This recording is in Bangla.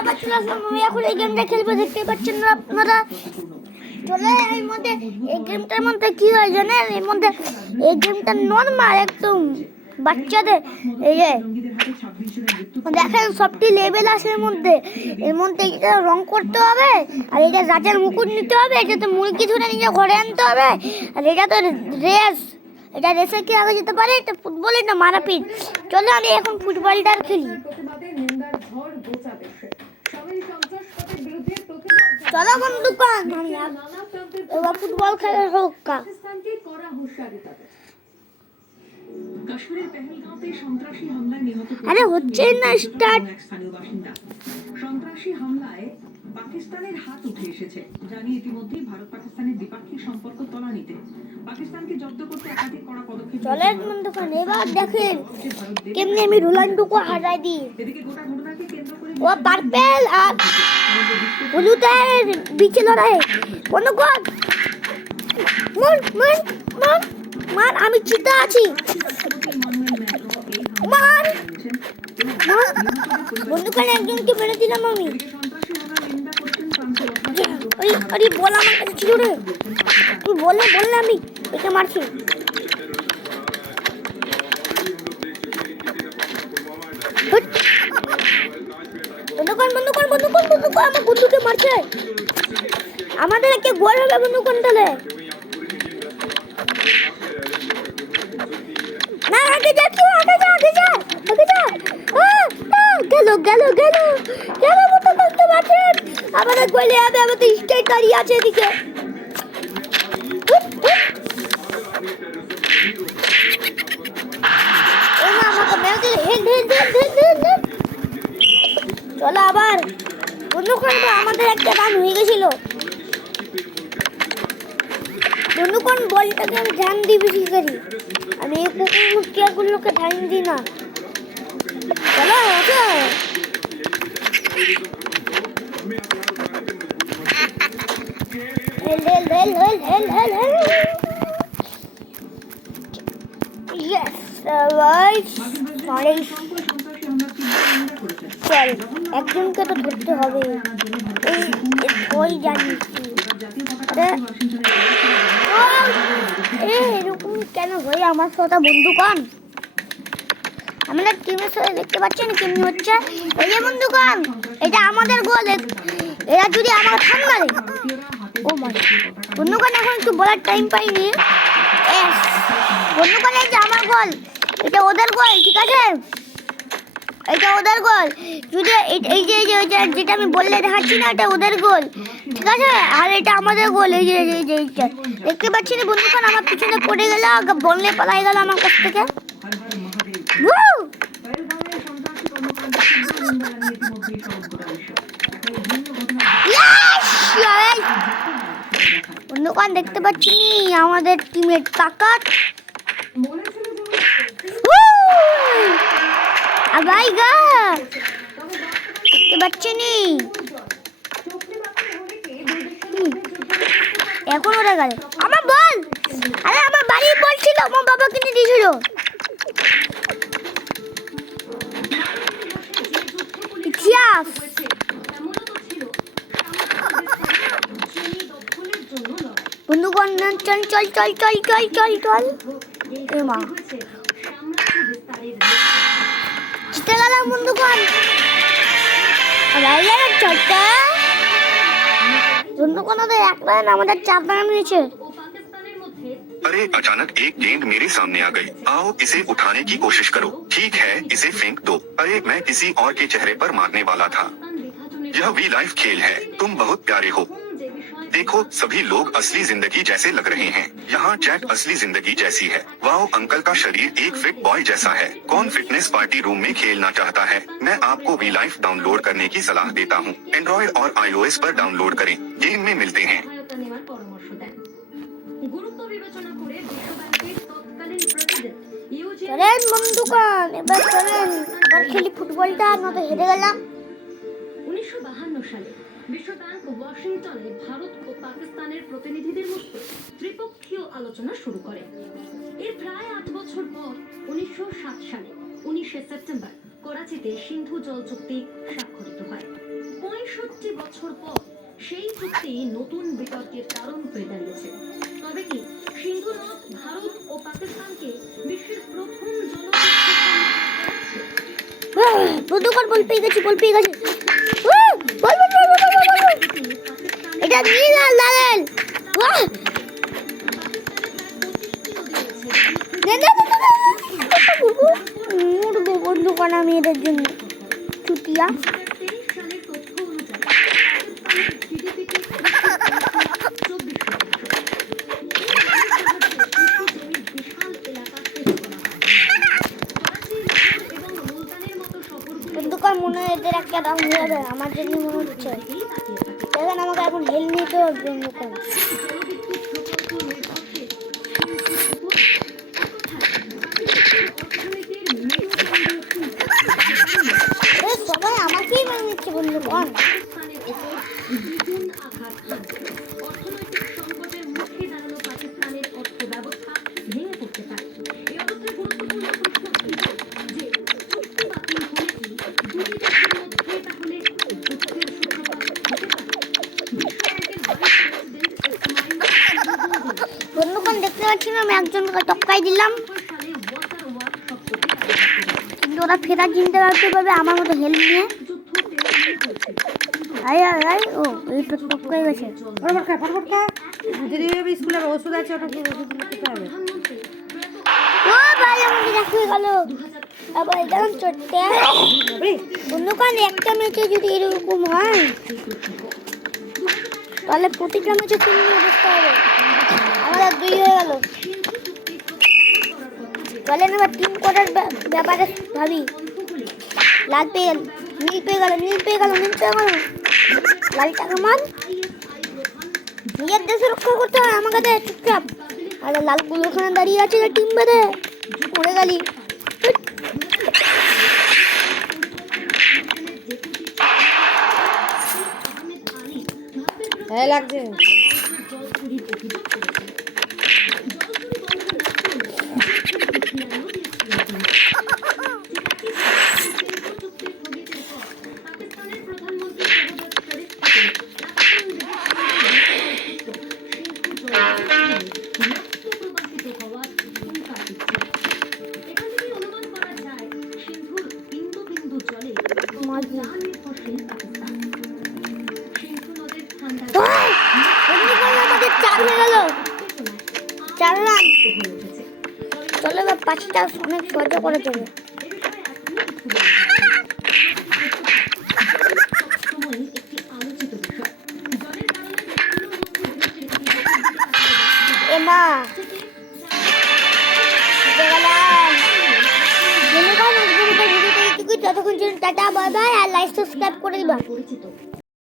আবার চলে আসলাম। আমি এখন এই গেমটা খেলবো, দেখতে পাচ্ছেন না আপনারা। চলে এর মধ্যে, এই গেমটার মধ্যে কি হয় জানেন? এর মধ্যে এই গেমটা নর্মাল একদম বাচ্চাদের। এই যে দেখেন সবটি লেভেল আছে এর মধ্যে। এর মধ্যে এটা রং করতে হবে, আর এটা রাজার মুকুট নিতে হবে, এটাতে মুরগি ধরে নিজে ঘরে আনতে হবে, আর এটা তো রেস। এটা রেসে কি আগে যেতে পারে? এটা ফুটবল, এটা মারাপিট। চলো আমি এখন ফুটবলটা খেলি। চলো বন্ধুগণ, আমি এবার ফুটবল খেলা হোক। আরে হচ্ছে না স্টার্ট। সন্ত্রাসী হামলায় পাকিস্তানের হাত উঠে এসেছে, জানিয়ে ইতিমধ্যেই ভারত পাকিস্তানের দ্বিপাক্ষিক সম্পর্ক তলানিতে। পাকিস্তানকে জব্দ করতে একাধিক কড়া পদক্ষেপ। চলেন বন্ধুগণ, এবার দেখেন কেমনি আমি রোনাল্ডোকে হারাই দিই। এদিকে গোটা ঘটনাকে কেন্দ্র করে ও পার্পেল আর হলুদের বিচে লড়াই। বন্ধুগণ মন মন মন মান, আমি চিতা আছি। মান বন্ধুগণ, একজনকে মেরে দিলাম আমি। আরে বল আমার কাছে ছিল রে, তুই বললে আমি একে মারছি। বন্ধুগণ আমার বন্ধুকে মারছে। আমাদের একটা গোল হবে বন্ধুগণ। তাহলে না, আগে যা তুই, আগে যা গেল মতো করতে পারছেন। আমাদের গোলে হবে, আমাদের স্টেট দাঁড়িয়ে আছে এদিকে। চলো আবার বন্ধুগণ, আমাদের একটা রান হয়ে গেছিল। বন্ধুগণ বলটাকে আমি ধ্যান দিই বেশি করি, আমি এই কুকুর মুখিয়াগুলোকে ধ্যান দিই না। চলো ওকে চল, একজনকে তো ধরতে হবে। ওই জানি এরকম কেন হয় আমার সাথে বন্ধুগণ? আমাদের টিমের সাথে দেখতে পাচ্ছেন কেমনি হচ্ছে। এই যে বন্ধুগণ, এটা আমাদের গোল। এরা যদি আমার ফান মারে, ও মাই বন্ধুগণ, এখন একটু বলার টাইম পাইনি। বন্ধুগণ এই যে আমার গোল, এটা ওদের গোল, ঠিক আছে? এটা ওদের গোল। যদি এই যে যেটা আমি বললে দেখাচ্ছি না, এটা ওদের গোল, ঠিক আছে? আর এটা আমাদের গোল। এই যে দেখতে পাচ্ছি না বন্ধুগণ, আমার পিছনে পড়ে গেল, বললে পালাই গেল আমার কাছ থেকে। বন্ধুগণ দেখতে পাচ্ছি আমাদের টিমের তাকাত। দেখতে পাচ্ছি এখন ওরা গেল আমার বল। আরে আমার বাড়ির বল ছিল, আমার বাবা কিনে দিয়েছিল। বন্ধুগণ চল চল চল চল চল চল চল মা জিতে গেলাম বন্ধুগণ। বন্ধুগণ ওদের এক রান, আমাদের 4 রান হয়েছে। अरे अचानक एक गेंद मेरे सामने आ गई। आओ इसे उठाने की कोशिश करो। ठीक है, इसे फेंक दो। अरे मैं किसी और के चेहरे पर मारने वाला था। यह भी लाइफ खेल है, तुम बहुत प्यारे हो। देखो सभी लोग असली जिंदगी जैसे लग रहे हैं। यहाँ चैट असली जिंदगी जैसी है। वाओ, अंकल का शरीर एक फिट बॉय जैसा है। कौन फिटनेस पार्टी रूम में खेलना चाहता है? मैं आपको वी लाइफ डाउनलोड करने की सलाह देता हूँ। एंड्रॉइड और iOS पर डाउनलोड करें। गेम में मिलते हैं। চলেন বন্ধুগণ, এবার চলেন এবার খেলি ফুটবলটা, নয়তো হেরে গেলাম। 1952 সালে বিশ্ব ব্যাংক ওয়াশিংটনে ভারত ও পাকিস্তানের প্রতিনিধিদের মধ্যে ত্রিপক্ষীয় আলোচনা শুরু করে। এর প্রায় 8 বছর পর 1907 সালে 19 সেপ্টেম্বর করাচিতে সিন্ধু জল চুক্তি স্বাক্ষরিত হয়। বছর পর সেই চুক্তি নতুন বিতর্কের কারণ হয়ে দাঁড়িয়েছে। তবে কি সিন্ধু নদ ভারত ও পাকিস্তানকে বিশ্বের প্রথম প্রদুকর বল পেয়ে গেছি বল পেয়ে গেছি বল বল বল বল বল বল এটা নীল আর লাল বাহ মুড়বো বন্ধুকণ আমি এদের জন্য ছুটিয়া সালের তথ্য অনুযায়ী পাকিস্তানের জিডিপিতে 24% বিশাল এলাকা শেষ করা হয়। করাচি, লাহোর এবং মুলতানের মতো শহরগুলি বন্ধুকণ মনে হয় এদের একটা রং হয়ে যাবে আমার জন্য মনে হচ্ছে থেকেই তাকিয়ে থাকে। দেখেন আমাকে এখন হেল নিতে হবে বন্ধুকণ জলবিদ্যুৎ প্রকল্প নির্ভরশীল শিল্পের উপর অর্থনীতির মেরুদণ্ড সবাই আমাকেই মেনে নিচ্ছে বন্ধুকণ পাকিস্তানের উপর দ্বিগুণ আঘাত হানছে। অর্থনৈতিক সংকটের মুখে দাঁড়ানো পাকিস্তানের অর্থ ব্যবস্থা ভেঙে পড়তে পারে। এই অবস্থায় গুরুত্বপূর্ণ প্রশ্ন উঠছে যে চুক্তি বাতিল হলে কি দুই দেশের মধ্যে তাহলে যুদ্ধের সূত্রপাত হতে পারে? বিশ্বব্যাংকের ভাইস প্রেসিডেন্ট ইসমাইল সালে বন্ধুকণ দেখতে পাচ্ছি না আমি একজনকে টপকাই দিলাম ওয়াটার ওয়ার্ক শব্দটি ব্যবহার করে কিন্তু ওরা ফেরা চিনতে পারতে পারবে আমার মতো হেল্প নিয়ে যুদ্ধ টেনে হয়েছে। আয় আয় আয় ও এই তো টপকাই গেছে ফটফট খা যদি স্কুলের ওষুধ আছে ওটা ওষুধ খেতে হবে। প্রধানমন্ত্রী ও ভাই আমাকে দেখে গেল আবার এখানে চড়তে বন্ধুকণ একটা ম্যাচে যদি এরকম হয় তাহলে প্রতিটা ম্যাচে 3 দেখতে হবে আমাদের 2 হয়ে গেল চলেন এবার টিম করার ব্যাপারে ভাবি লাল পেয়ে গেল নীল পেয়ে গেল নীল পেয়ে গেল নীল পেয়ে গেল লালটাকে মার নিজের দেশে রক্ষা করতে হয় আমার কাছে চুপচাপ আর লালগুলো ওখানে দাঁড়িয়ে আছে টিম বেঁধে পড়ে গেলি হ্যাঁ লাগছে পাকিস্তানের প্রধানমন্ত্রী শাহবাজ শরীফ প্রবাহিত হওয়ার শঙ্কা দিচ্ছে। এখান থেকে অনুমান করা যায় সিন্ধুর বিন্দু বিন্দু জলে প্রাণ নির্ভরশীল পাকিস্তান। সিন্ধু নদের ঠান্ডা বন্ধুগণ আমাদের 4 হয়ে গেল 4 রান হয়ে উঠেছে। চলো এবার 5টা অনেক সহ্য করে চলো এ বিষয়ে এখনো কিছু বলা যাচ্ছে না। সবসময় একটি আলোচিত বিষয় জলের কারণে এ মা গেলাম বন্ধুগণ আজকের ভিডিওটা যতক্ষণ ছিল টাটা বাই বাই আর লাইক সাবস্ক্রাইব করে দিবা পরিচিত